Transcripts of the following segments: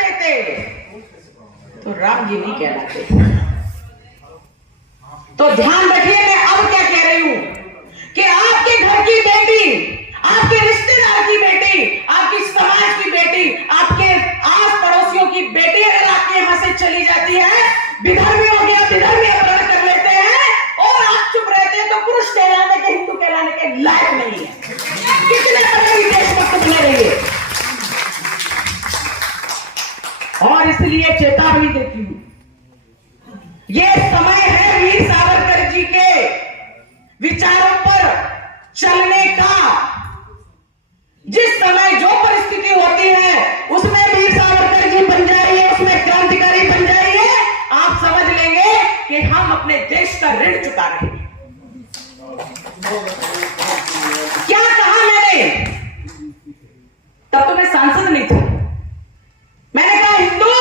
देते तो राम जी नहीं कहलाते। तो ध्यान रखिए, मैं अब क्या कह रही हूं कि आपके घर की बेटी, आपके रिश्तेदार की बेटी, आपकी समाज की बेटी, आपके आस पड़ोसियों की बेटी अगर आपके यहां से चली जाती है, विधर्मी हो गया, विधर्मी अपहरण कर लेते हैं और आप चुप रहते हैं, तो पुरुष कहलाने के, हिंदू कहलाने के लायक नहीं है। कितने बड़े देशभक्त बने रहिए। और इसलिए चेतावनी देती हूं, यह समय है वीर सावरकर जी के विचारों पर चलने का। जिस समय जो परिस्थिति होती है उसमें वीर सावरकर जी बन जाइए, उसमें क्रांतिकारी बन जाइए, आप समझ लेंगे कि हम अपने देश का ऋण चुका रहे हैं। क्या कहा मैंने? तब तो मैं सांसद नहीं था। मैंने कहा हिंदू,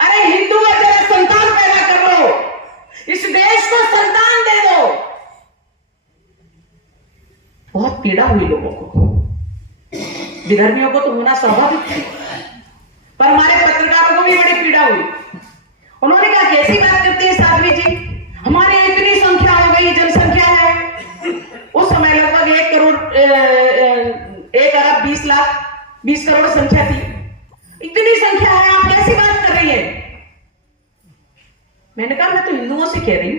अरे हिंदू है, जरा संतान पैदा कर लो, इस देश को संतान दे दो। बहुत पीड़ा हुई लोगों को, विधर्मियों को तो होना स्वाभाविक है, पर हमारे पत्रकारों को भी बड़ी पीड़ा हुई। उन्होंने कहा कैसी बात करते हैं साध्वी जी, हमारे इतनी संख्या हो गई, जनसंख्या है उस समय लगभग 1 करोड़ 1 अरब 20 लाख 20 करोड़ संख्या थी, इतनी संख्या है, आप कैसी बात कर रही है? मैंने कहा मैं तो हिंदुओं से कह रही हूं।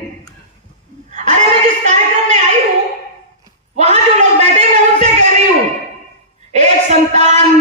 अरे मैं जिस कार्यक्रम में आई हूं वहां जो लोग बैठे मैं उनसे कह रही हूं, एक संतान